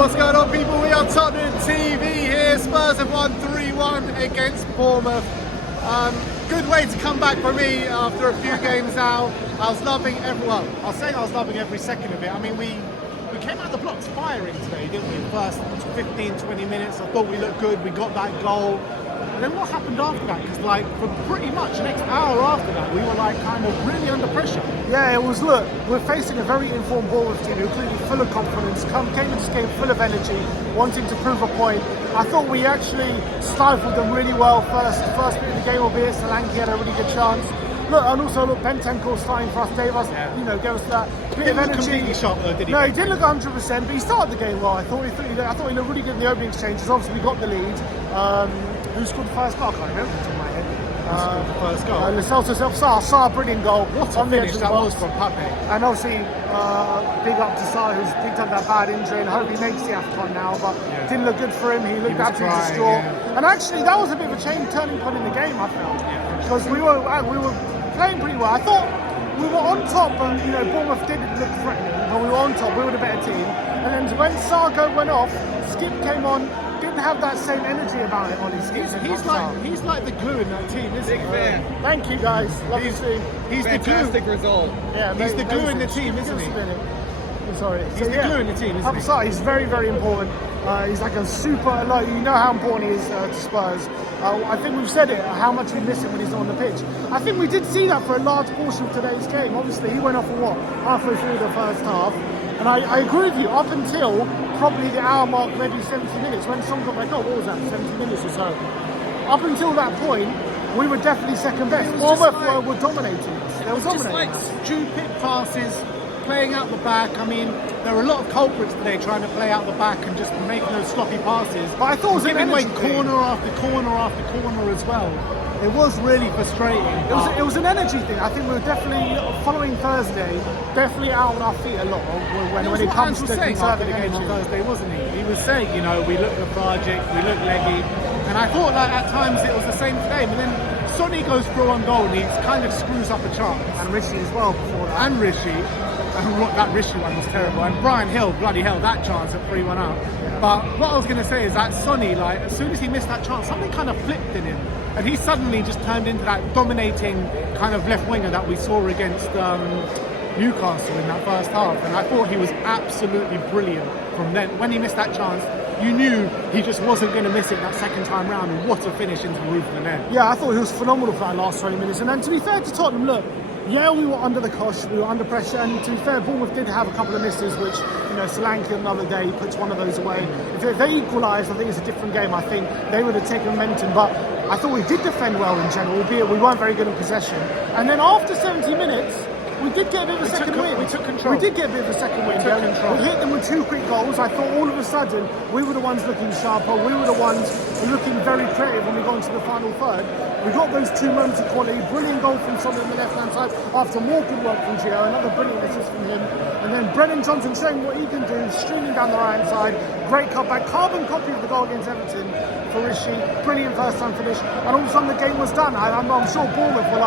What's going on, people? We are Tottenham TV here. Spurs have won 3-1 against Bournemouth. Good way to come back for me after a few games now. I was loving every second of it. I mean, we came out the blocks firing today, didn't we? First 15, 20 minutes, I thought we looked good. We got that goal. And then what happened after that? Because for pretty much the next hour after that, we were kind of really under pressure. Yeah, it was, look, we're facing a very informed Bournemouth team who are clearly full of confidence, came into this game full of energy, wanting to prove a point. I thought we actually stifled them really well first bit of the game, albeit Solanke had a really good chance. Look, and also, Bentancur starting for us, gave us that bit of energy. Completely shot though, did he? No, he didn't look 100%, but he started the game well. I thought he looked really good in the opening exchanges. Obviously, we got the lead. Who scored the first goal? I can't remember in my head. The first goal. Lo Celso Saar, brilliant goal. What a finish that was from Pape. And obviously, big up to Saar, who's picked up that bad injury, and I hope he makes the AFCON now, but didn't look good for him. He looked absolutely distraught. Yeah. And actually, that was a bit of a turning point in the game, I felt. Because we were playing pretty well. I thought we were on top, and Bournemouth didn't look threatening, but we were on top. We were the better team. And then when Sargo went off, Skip came on. Didn't have that same energy about it on his team. He's like the glue in that team, isn't he? Thank you guys. Love to see. He's the glue. Fantastic result. Yeah, he's the glue in the team, isn't he? I'm sorry. He's the glue in the team, isn't he? Sorry, he's very, very important. He's like a super, you know how important he is to Spurs. I think we've said it, how much we miss him when he's not on the pitch. I think we did see that for a large portion of today's game. Obviously, he went off for halfway through the first half. And I agree with you, up until probably the hour mark, maybe 70 minutes, when someone got back, what was that, 70 minutes or so? Up until that point, we were definitely second best. Bournemouth were dominating us. They were dominating us. Stupid passes, playing out the back. I mean, there were a lot of culprits today trying to play out the back and just making those sloppy passes. But I thought it was giving away corner after corner after corner as well. It was really frustrating. It was an energy thing. I think we were definitely, following Thursday, definitely out on our feet a lot when it comes to conservative game on energy. Thursday, wasn't he? He was saying, we look lethargic, we look leggy. And I thought at times it was the same today. But then Sonny goes through on goal and he kind of screws up a chance. And Rishi as well before that. And Rishi. And that Rishi one was terrible. And Brian Hill, bloody hell, that chance at 3-1 up. But what I was going to say is that Sonny, as soon as he missed that chance, something kind of flipped in him. And he suddenly just turned into that dominating kind of left winger that we saw against Newcastle in that first half. And I thought he was absolutely brilliant from then. When he missed that chance, you knew he just wasn't going to miss it that second time round. And what a finish into the roof of the net. Yeah, I thought he was phenomenal for that last 20 minutes. And then to be fair to Tottenham, look, yeah, we were under the cosh, we were under pressure, and to be fair, Bournemouth did have a couple of misses, which, Solanke another day puts one of those away. If they equalised, I think it's a different game. I think they would have taken momentum, but I thought we did defend well in general, albeit we weren't very good in possession. And then after 70 minutes, we did get a bit of a second win. We took control. We did get a bit of a second win. We hit them with 2 quick goals. I thought all of a sudden we were the ones looking sharper. We were the ones looking very creative when we got into the final third. We got those 2 moments of quality. Brilliant goal from Son on the left-hand side after more good work from Gio. Another brilliant assist from him. And then Brennan Johnson showing what he can do, streaming down the right-hand side. Great cutback. Carbon copy of the goal against Everton for Rishi. Brilliant first-time finish. And all of a sudden the game was done. I'm sure Bournemouth were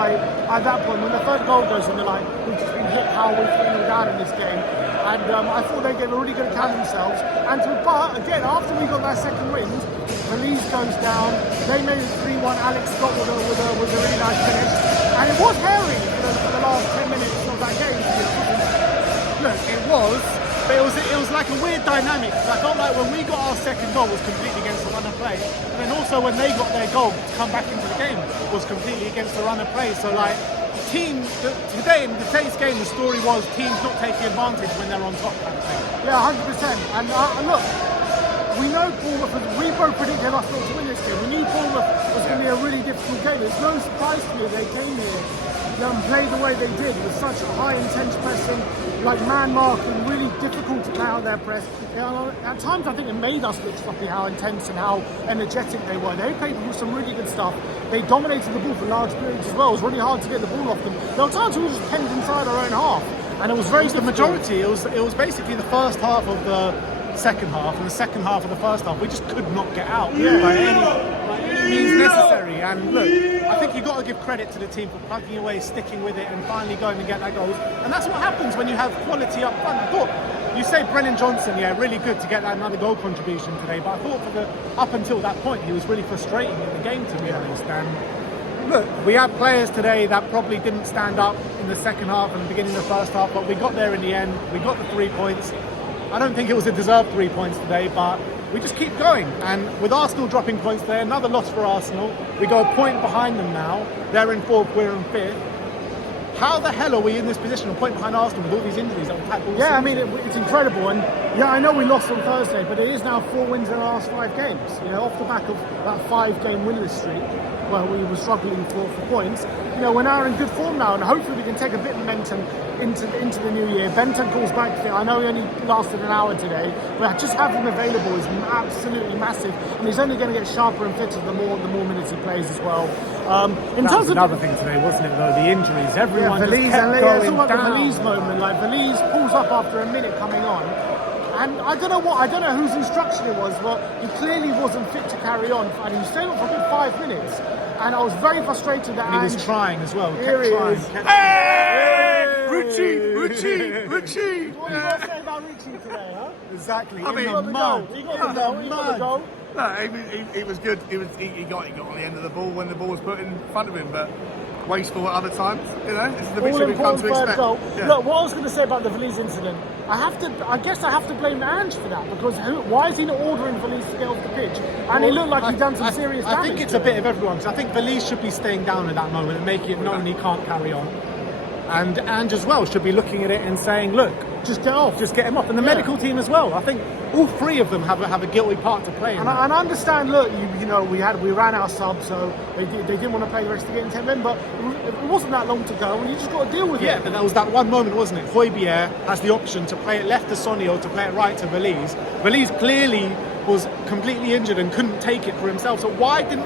at that point, when the third goal goes in, they're like, we've just been hit, how we're feeling down in this game. And I thought they gave a really good account of themselves. But again, after we got that second wind, Feliz goes down. They made it 3-1. Alex Scott with a really nice finish. And it was hairy for the last 10 minutes of that game. Look, it was, but it was like a weird dynamic. I felt like when we got our second goal was completely against the run of play. And then also when they got their goal to come back into the game was completely against the run of play. So today in today's game, the story was teams not taking advantage when they're on top kind of thing. Yeah, 100%. And look, we know Bournemouth, we both predicted us not to win this game. We knew Bournemouth was going to be a really difficult game. It's no surprise to me they came here and played the way they did with such high intense pressing, man marking, really difficult to play out their press. At times I think it made us look sloppy how intense and how energetic they were. They played with some really good stuff. They dominated the ball for large periods as well. It was really hard to get the ball off them. There were times we were just penned inside our own half, and it was very the majority. It was basically the first half of the second half and the second half of the first half. We just could not get out by any means necessary. And look, I think you've got to give credit to the team for plugging away, sticking with it, and finally going and get that goal. And that's what happens when you have quality up front. I thought, you say Brennan Johnson, yeah, really good to get that another goal contribution today, but I thought up until that point, he was really frustrating in the game, to be honest. And look, we had players today that probably didn't stand up in the second half and the beginning of the first half, but we got there in the end. We got the 3 points. I don't think it was a deserved 3 points today, but we just keep going. And with Arsenal dropping points there, another loss for Arsenal. We go a point behind them now. They're in fourth, we're in fifth. How the hell are we in this position, a point behind Arsenal with all these injuries that we've had all season? Yeah, I mean, it's incredible. And yeah, I know we lost on Thursday, but it is now 4 wins in the last 5 games. You know, off the back of that 5-game winless streak, where we were struggling for points. You know, we're now in good form now, and hopefully we can take a bit of momentum into the new year. Bentancur's back today. I know he only lasted an hour today, but just having him available is absolutely massive, and he's only going to get sharper and fitter the more minutes he plays as well. In terms of another thing today, wasn't it? Though the injuries, everyone just Valise, kept and going it's all like down. the Valise moment. Like Valise pulls up after a minute coming on, and I don't know whose instruction it was, but he clearly wasn't fit to carry on, and he stayed on for a good 5 minutes. And I was very frustrated that And he was trying as well. Here Kept he trying. is. Hey! Richie! What do you want to say about Richie today, huh? Exactly. I mean, He got the goal. He got the goal. No, he was good. He got on the end of the ball when the ball was put in front of him, but wasteful at other times. You know, this is the picture we've come to expect. Goal. Yeah. Look, what I was going to say about the Valise incident, I guess I have to blame Ange for that, because why is he not ordering Valise to get off the pitch? And it looked like he'd done some serious damage. I think it's a bit of everyone, because I think Valise should be staying down at that moment and making it known he can't carry on. And Ange as well should be looking at it and saying, look, just get off. Just get him off. And the medical team as well. I think all 3 of them have a guilty part to play in and that. I understand, look, you know, we ran our subs, so they didn't want to play the rest of the game 10 men, but it wasn't that long to go, and you just got to deal with it. Yeah, but there was that one moment, wasn't it? Højbjerg has the option to play it left to Sonny or to play it right to Valise. Valise clearly was completely injured and couldn't take it for himself. So why didn't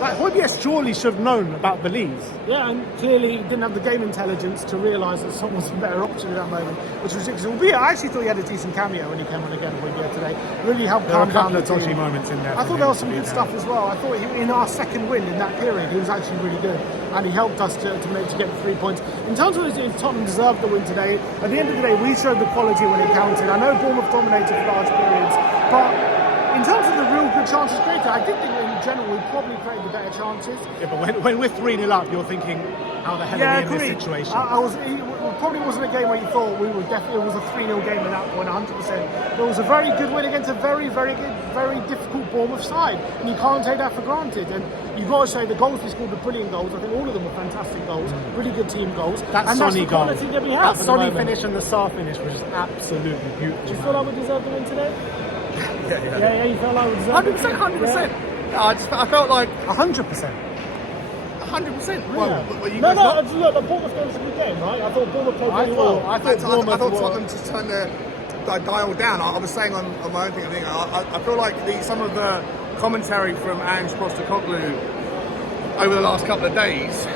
Højbjerg surely should have known about Valise? Yeah, and clearly didn't have the game intelligence to realise that someone was a better option at that moment, which was ridiculous. Albeit, I actually thought he had a decent cameo when he came on again today. Really helped There were calm a couple down of the dodgy team. moments in there. I thought there was some good stuff as well. I thought in our second win in that period, he was actually really good, and he helped us to get the 3 points. In terms of if Tottenham deserved the win today, at the end of the day, we showed the quality when it counted. I know Bournemouth dominated for large periods, but in terms of the real good chances created, I did think in general we probably created the better chances. Yeah, but when we're 3-0 up, you're thinking, how the hell are we in this situation? It probably wasn't a game where you thought it was a 3-0 game at that point, 100%. But it was a very good win against a very, very good, very difficult Bournemouth side, and you can't take that for granted. And you've got to say the goals we scored were brilliant goals. I think all of them were fantastic goals, really good team goals. That Sonny goal, that we have. that Sonny finish and the Sarr finish was just absolutely beautiful. Do you feel like we deserved the win today? Yeah. You felt like we deserved 100%. I felt like 100%. 100%. Yeah. Well, you No, guys not? look, the Bournemouth game was a good game, right? I thought Bournemouth played really well. I thought Tottenham just turned their dial down. I was saying on my own thing, I feel like some of the commentary from Ange Postecoglou over the last couple of days,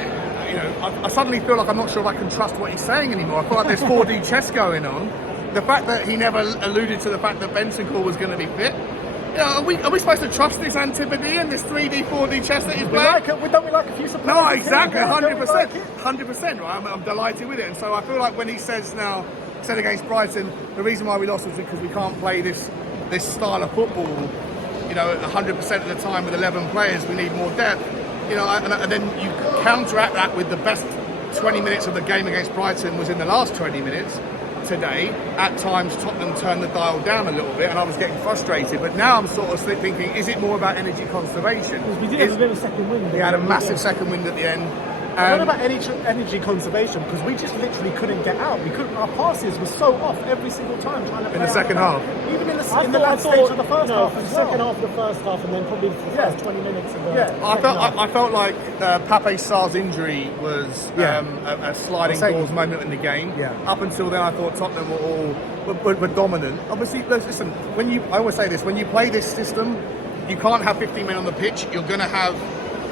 you know, I suddenly feel like I'm not sure if I can trust what he's saying anymore. I feel like there's 4D chess going on. The fact that he never alluded to the fact that Bentancur was going to be fit. You know, are we supposed to trust this antipody and this 3D, 4D chess that he's playing? Don't we like a few surprises? No, exactly, here? 100%. 100%, right? I'm delighted with it. And so I feel like when he said against Brighton, the reason why we lost was because we can't play this style of football, you know, 100% of the time with 11 players. We need more depth. You know, and then you counteract that with the best 20 minutes of the game against Brighton was in the last 20 minutes. Today, at times Tottenham turned the dial down a little bit and I was getting frustrated, but now I'm sort of thinking, is it more about energy conservation? We did have a bit of a second wind. We had a massive second wind at the end. What about energy conservation? Because we just literally couldn't get out. Our passes were so off every single time trying to play in the second half. Even in the last stage of the first half as well. Second half of the first half, and then probably the first 20 minutes of the I felt like Pape Sarr's injury was a sliding doors moment in the game. Yeah. Up until then, I thought Tottenham were dominant. Obviously, listen, I always say this, when you play this system, you can't have 15 men on the pitch. You're going to have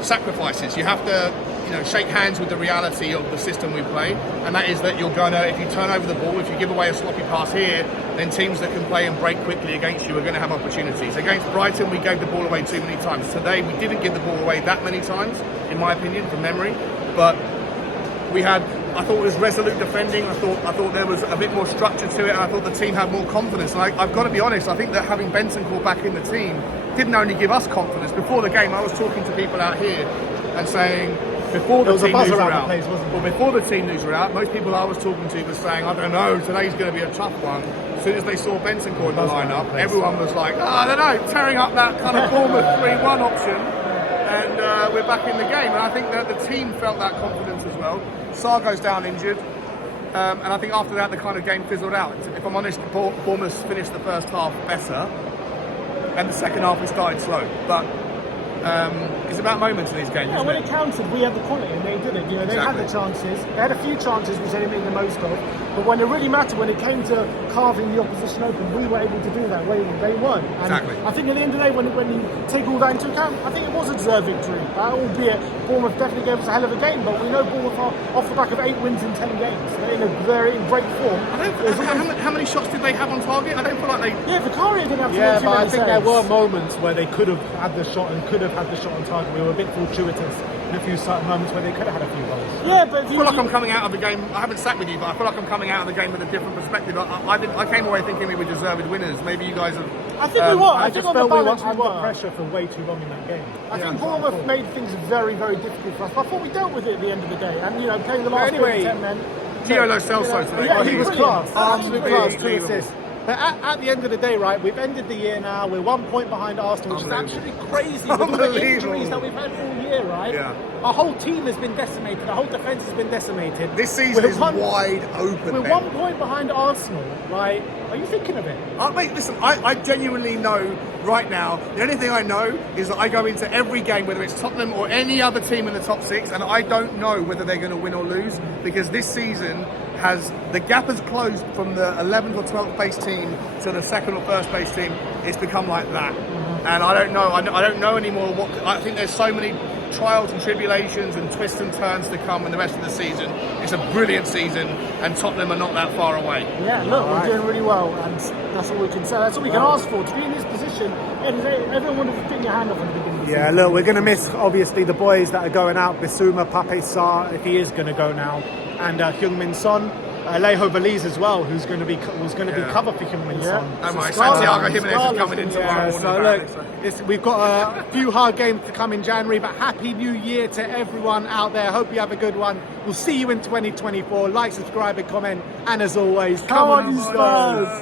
sacrifices. You have to shake hands with the reality of the system we play, and that is that you're gonna, if you turn over the ball, if you give away a sloppy pass here, then teams that can play and break quickly against you are going to have opportunities. Against Brighton, we gave the ball away too many times. Today, we didn't give the ball away that many times, in my opinion, from memory, but I thought it was resolute defending. I thought there was a bit more structure to it, and I thought the team had more confidence. And I've got to be honest, I think that having Bentancur back in the team didn't only give us confidence. Before the game, I was talking to people out here and saying, before the team news were out, before the team news were out, most people I was talking to were saying, I don't know, today's going to be a tough one. As soon as they saw Bentancur in the lineup, everyone was like, I don't know, tearing up that kind of Bournemouth 3-1 option. And we're back in the game, and I think that the team felt that confidence as well. Sarr goes down injured, and I think after that the kind of game fizzled out. If I'm honest, Bournemouth finished the first half better, and the second half we started slow. But it's about moments in these games. Yeah, when it counted, we had the quality and they didn't. They had the chances. They had a few chances which they didn't make the most of. But when it really mattered, when it came to carving the opposition open, we were able to do that. They weren't. And exactly. I think at the end of the day, when you take all that into account, I think it was a deserved victory. Albeit Bournemouth definitely gave us a hell of a game, but we know Bournemouth are off the back of 8 wins in 10 games. They're in great form. How many shots did they have on target? I don't feel like they... Yeah, Vicario didn't have to Yeah, make too but I many think saves. there were moments where they could have had the shot and could have had the shot on target. We were a bit fortuitous in a few certain moments where they could have had a few goals. Yeah, but I feel like I'm coming out of the game. I haven't sat with you, but I feel like I'm coming out of the game with a different perspective. I came away thinking we were deserved winners. Maybe you guys have. I think we were. I I think just on the felt we were balance we under were. pressure for way too long in that game. I think Bournemouth made things very, very difficult for us. But I thought we dealt with it at the end of the day. And, playing the last anyway, 10 men. Gio Lo Celso today. Yeah, He was brilliant. class. Absolute class. 2 Unbelievable. assists. But at the end of the day, right, we've ended the year now. We're 1 point behind Arsenal, which is absolutely crazy with all the Unbelievable. injuries that we've had all year, right? Yeah. Our whole team has been decimated. Our whole defence has been decimated. This season We're is wide open. We're Ben. 1 point behind Arsenal, right? Are you thinking of it? Mate, listen, I genuinely know right now, the only thing I know is that I go into every game, whether it's Tottenham or any other team in the top 6, and I don't know whether they're going to win or lose, because this season the gap has closed from the 11th or 12th base team to the 2nd or 1st base team. It's become like that. And I don't know. I don't know anymore. I think there's so many trials and tribulations and twists and turns to come in the rest of the season. It's a brilliant season, and Tottenham are not that far away. Yeah, look, we're doing really well, and that's all we can say. That's all we can ask for. To be in this position, everyone wanted to put your hand up at the beginning of the Yeah, season. look, we're going to miss, obviously, the boys that are going out. Bissouma, Pape Sarr, if he is going to go now, and Heung-min Son. Alejo Belize as well, who's going to be cover for Heung-min Son. Oh my, Santiago Jimenez is coming in tomorrow morning. So look, we've got a few hard games to come in January, but Happy New Year to everyone out there. Hope you have a good one. We'll see you in 2024. Like, subscribe and comment, and as always, Come on, you Spurs!